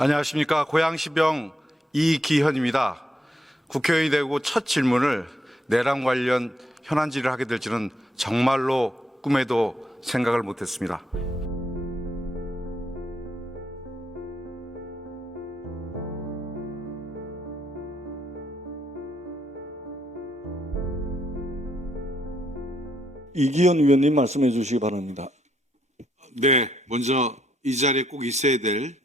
안녕하십니까. 고양시병 이기현입니다. 국회의원이 되고 첫 질문을 내란 관련 현안 질의를 하게 될지는 정말로 꿈에도 생각을 못했습니다. 이기현 의원님 말씀해 주시기 바랍니다. 네, 먼저 이 자리에 꼭 있어야 될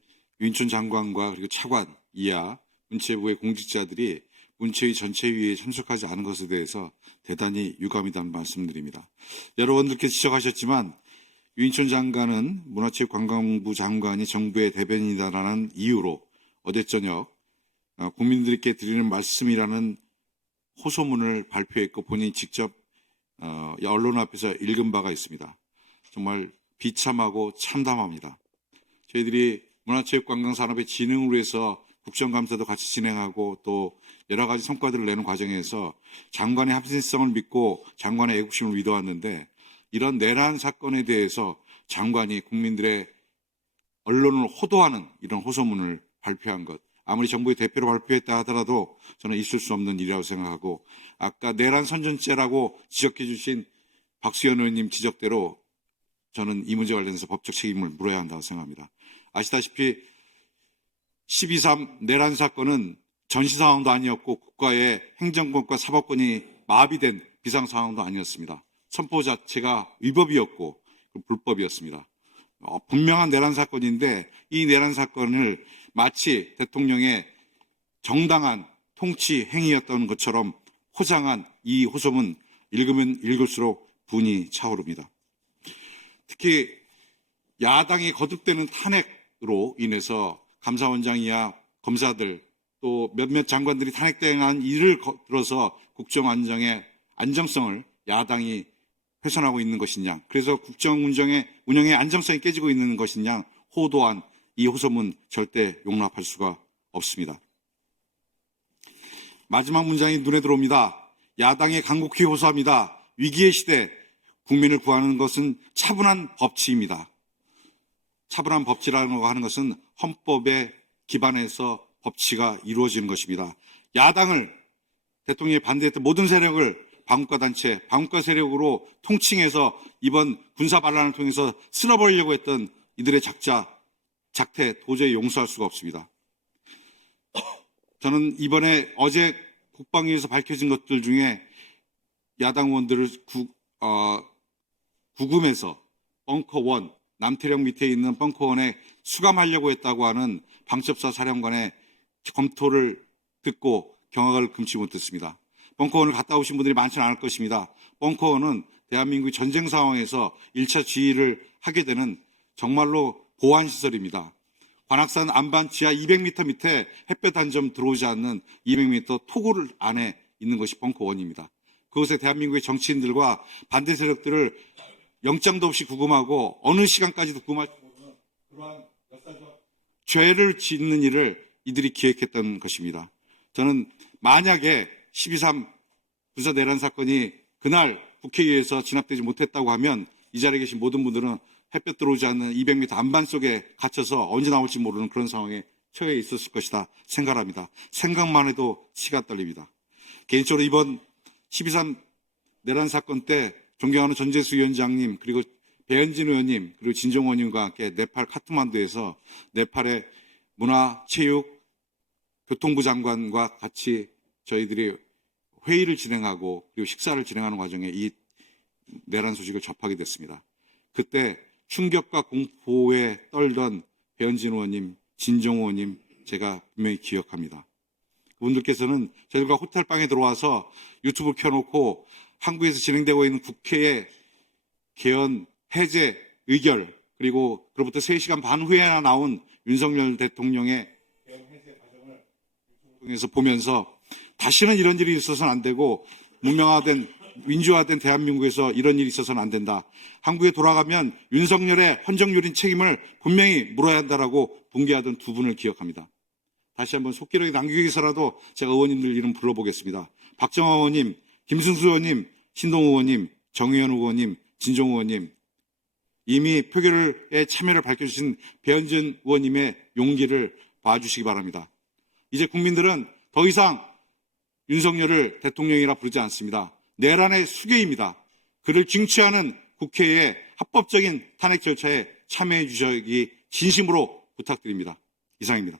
윤춘 장관과 그리고 차관 이하 문체부의 공직자들이 문체위 전체회의에 참석하지 않은 것에 대해서 대단히 유감이라는 말씀드립니다. 여러분들께서 지적하셨지만 윤춘 장관은 문화체육관광부 장관이 정부의 대변인이다라는 이유로 어제 저녁 국민들께 드리는 말씀이라는 호소문을 발표했고 본인이 직접 언론 앞에서 읽은 바가 있습니다. 정말 비참하고 참담합니다. 저희들이 문화체육관광산업의 진흥을 위해서 국정감사도 같이 진행하고 또 여러 가지 성과들을 내는 과정에서 장관의 합신성을 믿고 장관의 애국심을 믿어왔는데 이런 내란 사건에 대해서 장관이 국민들의 언론을 호도하는 이런 호소문을 발표한 것, 아무리 정부의 대표로 발표했다 하더라도 저는 있을 수 없는 일이라고 생각하고, 아까 내란 선전죄라고 지적해 주신 박수현 의원님 지적대로 저는 이 문제 관련해서 법적 책임을 물어야 한다고 생각합니다. 아시다시피 12.3 내란 사건은 전시 상황도 아니었고 국가의 행정권과 사법권이 마비된 비상 상황도 아니었습니다. 선포 자체가 위법이었고 불법이었습니다. 분명한 내란 사건인데 이 내란 사건을 마치 대통령의 정당한 통치 행위였던 것처럼 포장한 이 호소문 읽으면 읽을수록 분이 차오릅니다. 특히 야당이 거듭되는 탄핵으로 인해서 감사원장 이하 검사들 또 몇몇 장관들이 탄핵당한 이를 들어서 국정 안정의 안정성을 야당이 훼손하고 있는 것이냐, 그래서 국정 운영의 안정성이 깨지고 있는 것이냐 호도한 이 호소문 절대 용납할 수가 없습니다. 마지막 문장이 눈에 들어옵니다. 야당이 간곡히 호소합니다. 위기의 시대 국민을 구하는 것은 차분한 법치입니다. 차분한 법치라고 하는 것은 헌법에 기반해서 법치가 이루어지는 것입니다. 야당을 대통령이 반대했던 모든 세력을 반국가 단체, 반국가 세력으로 통칭해서 이번 군사 반란을 통해서 쓸어버리려고 했던 이들의 작태 도저히 용서할 수가 없습니다. 저는 이번에 어제 국방위에서 밝혀진 것들 중에 야당 의원들을 구금해서 벙커 1, 남태령 밑에 있는 벙커 1에 수감하려고 했다고 하는 방첩사 사령관의 검토를 듣고 경악을 금치 못했습니다. 벙커원을 갔다 오신 분들이 많지는 않을 것입니다. 벙커원은 대한민국의 전쟁 상황에서 1차 지휘를 하게 되는 정말로 보안시설입니다. 관악산 안반 지하 200m 밑에 햇볕 한 점 들어오지 않는 200m 토굴 안에 있는 것이 벙커원입니다. 그곳에 대한민국의 정치인들과 반대 세력들을 영장도 없이 구금하고 어느 시간까지도 구금할 수 없는 그러한 역사적 죄를 짓는 일을 이들이 기획했던 것입니다. 저는 만약에 12.3 군사 내란 사건이 그날 국회의회에서 진압되지 못했다고 하면 이 자리에 계신 모든 분들은 햇볕 들어오지 않는 200m 안반 속에 갇혀서 언제 나올지 모르는 그런 상황에 처해 있었을 것이다 생각합니다. 생각만 해도 치가 떨립니다. 개인적으로 이번 12.3 내란 사건 때 존경하는 전재수 위원장님 그리고 배현진 의원님 그리고 진종 의원님과 함께 네팔 카트만두에서 네팔의 문화, 체육, 교통부 장관과 같이 저희들이 회의를 진행하고 그리고 식사를 진행하는 과정에 이 내란 소식을 접하게 됐습니다. 그때 충격과 공포에 떨던 배현진 의원님, 진종 의원님 제가 분명히 기억합니다. 그분들께서는 저희들과 호텔방에 들어와서 유튜브 켜놓고 한국에서 진행되고 있는 국회의 개헌 해제 의결 그리고 그로부터 3시간 반 후에 나온 윤석열 대통령의 개헌 해제 과정을 유튜브 통해서 보면서 다시는 이런 일이 있어서는 안 되고 문명화된 민주화된 대한민국에서 이런 일이 있어서는 안 된다. 한국에 돌아가면 윤석열의 헌정유린 책임을 분명히 물어야 한다라고 분개하던 두 분을 기억합니다. 다시 한번 속기록에 남기기 위해서라도 제가 의원님들 이름 불러보겠습니다. 박정화 의원님, 김순수 의원님, 신동우 의원님, 정의원 의원님, 진종 의원님, 이미 표결에 참여를 밝혀주신 배현진 의원님의 용기를 봐주시기 바랍니다. 이제 국민들은 더 이상 윤석열을 대통령이라 부르지 않습니다. 내란의 수괴입니다. 그를 징취하는 국회의 합법적인 탄핵 절차에 참여해 주시기 진심으로 부탁드립니다. 이상입니다.